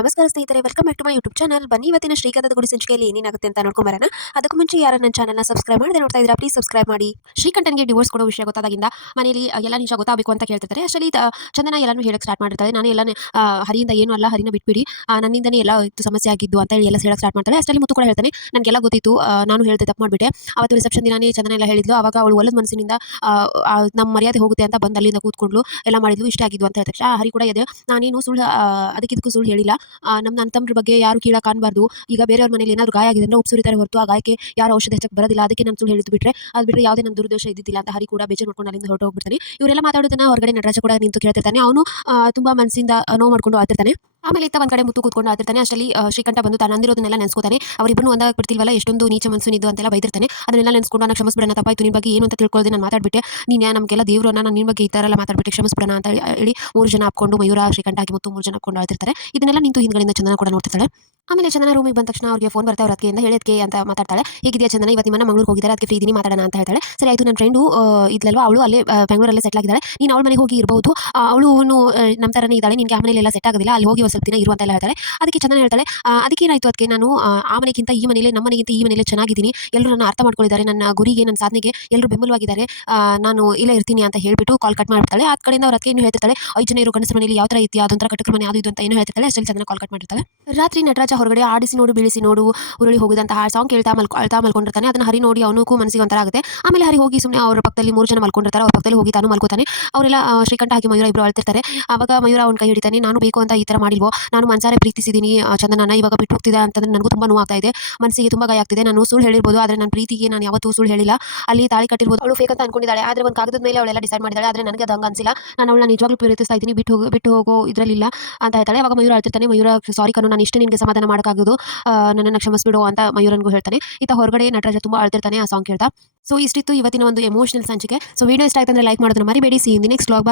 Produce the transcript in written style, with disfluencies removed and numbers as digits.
ನಮಸ್ಕಾರ ಸ್ನೇಹಿತರೆ, welcome back to my YouTube channel. ಬನ್ನಿ ಇವತ್ತಿನ ಶ್ರೀಗಂಧದ ಗುಡಿ ಸಂಚಿಕೆಯಲ್ಲಿ ಏನೇನಾಗುತ್ತೆ ಅಂತ ನೋಡ್ಕೊಂಬರೋಣ. ಅದಕ್ಕೂ ಮುಂಚೆ ಯಾರು ನನ್ನ ಚಾನಲ್ನ ಸಬ್ಸ್ಕ್ರೈಬ್ ಮಾಡದೆ ನೋಡ್ತಾ ಇದ್ದೀರಾ, ಪ್ಲೀಸ್ ಸಬ್ಸ್ಕ್ರೈಬ್ ಮಾಡಿ. ಶ್ರೀಕಂಠನ್ಗೆ ಡಿವೋರ್ಸ್ ಕೊಡೋ ವಿಷಯ ಗೊತ್ತಾದಾಗಿಂದ ಮನೆಯಲ್ಲಿ ಎಲ್ಲ ನಿಜ ಗೊತ್ತಾಗಬೇಕು ಅಂತ ಕೇಳ್ತಿರ್ತಾರೆ. ಅಷ್ಟರಲ್ಲಿ ಚಂದನ ಎಲ್ಲಾನು ಹೇಳಕ್ಕೆ ಸ್ಟಾರ್ಟ್ ಮಾಡಿರ್ತಾಳೆ. ನಾನು ಎಲ್ಲನೇ ಹರಿಯಿಂದ ಏನು ಅಲ್ಲ, ಹರಿನ ಬಿಟ್ಬಿಡಿ, ನನ್ನಿಂದನೇ ಎಲ್ಲ ಇದು ಸಮಸ್ಯೆ ಆಗಿದ್ದು ಅಂತ ಹೇಳಿ ಎಲ್ಲ ಹೇಳಕ್ಕೆ ಸ್ಟಾರ್ಟ್ ಮಾಡ್ತಾಳೆ. ಅಷ್ಟರಲ್ಲಿ ಮುತ್ತು ಕೂಡ ಹೇಳ್ತಾನೆ, ನನಗೆಲ್ಲ ಗೊತ್ತಿತ್ತು, ನಾನು ಹೇಳ್ದೆ ತಪ್ಪು ಮಾಡಿಬಿಟ್ಟೆ. ಅವತ್ತು ರಿಸೆಪ್ಷನ್ ದಿನಾನೇ ಚಂದನ ಎಲ್ಲ ಹೇಳಿದ್ಲು. ಅವಾಗ ಅವಳು ಒಲದ ಮನಸ್ಸಿನಿಂದ ನಮ್ಮ ಮರ್ಯಾದೆ ಹೋಗುತ್ತೆ ಅಂತ ಬಂದು ಅಲ್ಲಿಂದ ಕೂತ್ಕೊಂಡ್ಲು, ಎಲ್ಲ ಮಾಡಿದ್ಲು, ಇಷ್ಟ ಆಗಿದ್ದು ಅಂತ ಹೇಳಿದ ತಕ್ಷಣ ಹರಿ ಕೂಡ ಇದೆ, ನಾನೇನು ಸುಳ್ಳು ಅದಕ್ಕಿದಕ್ಕೂ ಸುಳ್ಳು ಹೇಳಿಲ್ಲ. ನಮ್ಮ ನನ್ನ ತಮ್ಮರ ಬಗ್ಗೆ ಯಾರು ಕೀಳಾಗಿ ಕಾಣಬಾರ್ದು. ಈಗ ಬೇರೆಯವ್ರ ಮನೇಲಿ ಏನಾದರೂ ಗಾಯ ಆಗಿದೆ ಅಂದ್ರೆ ಉಪ್ಸುರಿತಾರೆ ಹೊರತು ಆ ಗಾಯಕ್ಕೆ ಯಾರು ಔಷಧಿ ಹಚ್ಚಕ್ಕೆ ಬರೋದಿಲ್ಲ. ಅದಕ್ಕೆ ನಾನು ಸುಳ್ಳು ಹೇಳಿದ್ದು ಬಿಟ್ಟರೆ ಅದು ಬಿಟ್ಟರೆ ಯಾವುದೇ ನನ್ನ ದುರುದ್ದೇಶ ಇದ್ದಿದ್ದಿಲ್ಲ ಅಂತ ಹರಿ ಕೂಡ ಬೇಜಾರು ಮಾಡ್ಕೊಂಡು ಅಲ್ಲಿಂದ ಹೊರಟು ಹೋಗ್ಬಿಡ್ತಾನೆ. ಇವರೆಲ್ಲ ಮಾತಾಡೋದನ್ನ ಹೊರಗಡೆ ನಟರಾಜ ಕೂಡ ನಿಂತು ಕೇಳ್ತಿರ್ತಾನೆ. ಅವನು ತುಂಬಾ ಮನಸ್ಸಿಂದ ನೋವು ಮಾಡ್ಕೊಂಡು ಆಳ್ತಿರ್ತಾನೆ. ಆಮೇಲೆ ಇತ್ತ ಒಂದ್ ಕಡೆ ಮುತ್ತು ಕೂತ್ಕೊಂಡು ಆಡ್ತಿರ್ತಾನೆ. ಅಷ್ಟರಲ್ಲಿ ಶ್ರೀಕಂಠ ಬಂದು ತಾನು ಅಂದಿರೋದನ್ನೆಲ್ಲ ನೆನೆಸ್ಕೋತಾನೆ. ಅವರಿಬ್ಬರು ಒಂದಾಗ ಬಿಡ್ತಿಲ್ವಲ್ಲ, ಎಷ್ಟೊಂದು ನೀಚ ಮನಸ್ಸು ನಿದ್ದು ಅಂತೆಲ್ಲ ಬೈದಿರ್ತಾನೆ. ಅದನ್ನೆಲ್ಲ ನೆನೆಸ್ಕೊಂಡು ನಾನು ಕ್ಷಮಿಸ್ಬಿಡೋಣ, ತಪ್ಪಾಯ್ತು, ನಿನ್ನ ಬಗ್ಗೆ ಏನು ಅಂತ ತಿಳ್ಕೊಳ್ಳೋದು ನಾನು ಮಾತಾಡ್ಬಿಟ್ಟೆ, ನೀನು ನಮಗೆಲ್ಲ ದೇವರು, ನಾನು ನಿನ್ನ ಬಗ್ಗೆ ಈ ಥರ ಎಲ್ಲ ಮಾತಾಡ್ಬಿಟ್ಟೆ, ಕ್ಷಮಿಸ್ಬಿಡೋಣ ಅಂತ ಹೇಳಿ 3 ಜನ ಹಾಕೊಂಡು ಮಯೂರ, ಶ್ರೀಕಂಠ ಆಗಿ ಮುತ್ತು 3 ಜನ ಹಾಕೊಂಡು ಆಳ್ತಿರ್ತಾರೆ. ಇದನ್ನೆಲ್ಲ ನಿಂತು ಹಿಂದ್ಗಡೆಯಿಂದ ಚಂದನ ಕೂಡ ನೋಡ್ತಿರ್ತಾಳೆ. ಆಮೇಲೆ ಚಂದನ ರೂಮಿಗೆ ಬಂದ ತಕ್ಷಣ ಅವ್ರಿಗೆ ಫೋನ್ ಬರ್ತಾವೆ ಅದಕ್ಕೆಯಿಂದ ಹೇಳಿದ್ಕೆ ಅಂತ ಮಾತಾಡ್ತಾಳೆ. ಹೇಗಿದೆಯಾ ಚಂದನ, ಇವತ್ತು ನಿಮ್ಮನ್ನ ಮಂಗಳೂರಿಗೆ ಹೋಗಿದ್ದಾರೆ, ಅದಕ್ಕೆ ಫ್ರೀ ಇದೀನಿ, ಮಾತಾಡೋಣ ಅಂತ ಹೇಳ್ತಾಳೆ. ಸರಿ ಆಯಿತು, ನನ್ನ ಫ್ರೆಂಡು ಇದ್ಲಲ್ವಾ, ಅವಳು ಅಲ್ಲೇ ಬೆಂಗಳೂರಲ್ಲೇ ಸೆಟ್ಲ್ ಆಗಿದ್ದಾಳೆ, ನೀನು ಅವಳ ಮನೆಗೆ ಹೋಗಿ ಇರಬಹುದು, ಅವಳು ನಮ್ಮ ಥರನೇ ಇದ್ದಾಳೆ, ನಿನಗೆ ಆ ಮನೆಯಲ್ಲೆಲ್ಲ ಸೆಟ್ ಆಗೋದಿಲ್ಲ, ಅಲ್ಲಿ ಹೋಗಿ ಒಂದು ಸ್ವಲ್ಪ ದಿನ ಇರು ಅಂತ ಎಲ್ಲ ಹೇಳ್ತಾಳೆ. ಅದಕ್ಕೆ ಚಂದನ ಹೇಳ್ತಾಳೆ, ಅದಕ್ಕೇನಾಯಿತು, ಅದಕ್ಕೆ ನಾನು ಆ ಮನೆಗಿಂತ ಈ ಮನೆಯಲ್ಲೇ, ನಮ್ಮ ಮನೆಗಿಂತ ಈ ಮನೆಯಲ್ಲೇ ಚೆನ್ನಾಗಿದ್ದೀನಿ, ಎಲ್ಲರೂ ನನ್ನ ಅರ್ಥ ಮಾಡ್ಕೊಂಡಿದ್ದಾರೆ, ನನ್ನ ಗುರಿಗೆ, ನನ್ನ ಸಾಧನೆಗೆ ಎಲ್ಲರೂ ಬೆಂಬಲವಾಗಿದ್ದಾರೆ, ನಾನು ಇಲ್ಲೇ ಇರ್ತೀನಿ ಅಂತ ಹೇಳ್ಬಿಟ್ಟು ಕಾಲ್ ಕಟ್ ಮಾಡ್ತಾಳೆ. ಆ ಕಡೆಯಿಂದ ಅವ್ರ ಅದಕ್ಕೆ ಏನು ಹೇಳ್ತಿರ್ತಾಳೆ, 5 ಜನ ಇರೋ ಗಂಡಸರ ಮನೆಯಲ್ಲಿ ಯಾವ ಥರ ಇದೆಯಾ, ಅದೊಂಥರ ಕಟಕರ ಮನೆ, ಅದು ಇದು ಅಂತ ಏನು ಹೇಳ್ತಿರ್ತಾಳೆ. ಅಷ್ಟರಲ್ಲಿ ಚಂದನ ಕಾಲ್ ಕಟ್ ಮಾಡಿರ್ತಾಳೆ. ರಾತ್ರಿ ನಟರಾಜ ಹೊರಗಡೆ ಆಡಿಸಿ ನೋಡು ಬೀಳಿಸಿ ನೋಡು ಉರುಳಿ ಹೋಗುದಂತ ಸಾಂಗ್ ಕೇಳ್ತಾ ಮಲ್ಕೊಂಡಿರ್ತಾನೆ. ಅದನ್ನ ಹರಿ ನೋಡಿ ಅವನಿಗೂ ಮನಸ್ಸಿಗೆ ಒಂಥರ ಆಗುತ್ತೆ. ಆಮೇಲೆ ಹರಿ ಹೋಗಿ ಸುಮ್ಮನೆ ಅವ್ರ ಪಕ್ಕದಲ್ಲಿ 3 ಜನ ಮಲ್ಕೊಂಡಿರ್ತಾರೆ, ಅವ್ರ ಪಕ್ಕದಲ್ಲಿ ಹೋಗಿ ತಾನು ಮಲ್ಕೋತಾನೆ. ಅವರೆಲ್ಲ ಶ್ರೀಕಂಠ ಹಾಗೆ ಮಯೂರ ಇಬ್ಬರು ಅಳ್ತಿರ್ತಾರೆ. ಆವಾಗ ಮಯೂರ ಅವ್ನ ಕೈ ಹಿಡಿತಾನೆ, ನಾನು ಬೇಕು ಅಂತ ಈ ಥರ ಮಾಡಿಲ್ವೋ, ನಾನು ಮನಸಾರೆ ಪ್ರೀತಿಸಿದ್ದೀನಿ ಚಂದನನ, ಇವಾಗ ಬಿಟ್ಟು ಹೋಗ್ತಿದೆ ಅಂತಂದ್ರೆ ನನಗೂ ತುಂಬ ನೋವಾಗ್ತಾ ಇದೆ, ಮನಸ್ಸಿಗೆ ತುಂಬ ಗಾಯ ಆಗ್ತಿದೆ, ನಾನು ಸುಳ್ಳು ಹೇಳಿರ್ಬೋದು, ಆದರೆ ನನ್ನ ಪ್ರೀತಿಗೆ ನಾನು ಯಾವತ್ತೂ ಸುಳ್ಳು ಹೇಳಿಲ್ಲ, ಅಲ್ಲಿ ತಾಳಿ ಕಟ್ಟಿರ್ಬೋದು, ಅವಳು ಫೇಕ್ ಅಂತ ಅನ್ಕೊಂಡಿದ್ದಾಳೆ, ಆದರೆ ಒಂದು ಕಾಗದದ ಮೇಲೆ ಅವಳೆಲ್ಲ ಡಿಸೈಡ್ ಮಾಡಿದ್ದಾಳೆ, ಆದರೆ ನನಗೆ ಅದು ಹಂಗೆ ಅನಿಸಿಲ್ಲ, ನಾನು ಅವಳನ್ನ ನಿಜವಾಗ್ಲೂ ಪ್ರೀತಿಸ್ತಾ ಇದ್ದೀನಿ, ಬಿಟ್ಟು ಹೋಗೋ ಇದರಲ್ಲಿಲ್ಲ ಅಂತ ಹೇಳ್ತಾಳೆ. ಅವಾಗ ಮಯೂರ ಅಳ್ತಿರ್ತಾನೆ. ಮಯೂರ ಸಾರಿ ಕಣೋ, ನಾನು ಇಷ್ಟೇ ನಿನಗೆ ಸಮಾಧಾನ ಮಾಡೋಕ್ಕಾಗೋದು, ನನ್ನನ್ನು ಕ್ಷಮಿಸ್ಬಿಡು ಅಂತ ಮಯೂರನ್ಗೂ ಹೇಳ್ತಾನೆ. ಈತ ಹೊರಗಡೆ ನಟರಾಜ ತುಂಬ ಅಳ್ತಿರ್ತಾನೆ ಆ ಸಾಂಗ್ ಕೇಳ್ತಾ. ಸೊ ಇಷ್ಟಿತ್ತು ಇವತ್ತಿನ ಒಂದು ಎಮೋಷನಲ್ ಸಂಚಿಕೆ. ಸೊ ವಿಡಿಯೋ ಇಷ್ಟ ಆಯ್ತು ಅಂದರೆ ಲೈಕ್ ಮಾಡೋದನ್ನ ಮರಿಬೇಡಿ. C in the next vlog.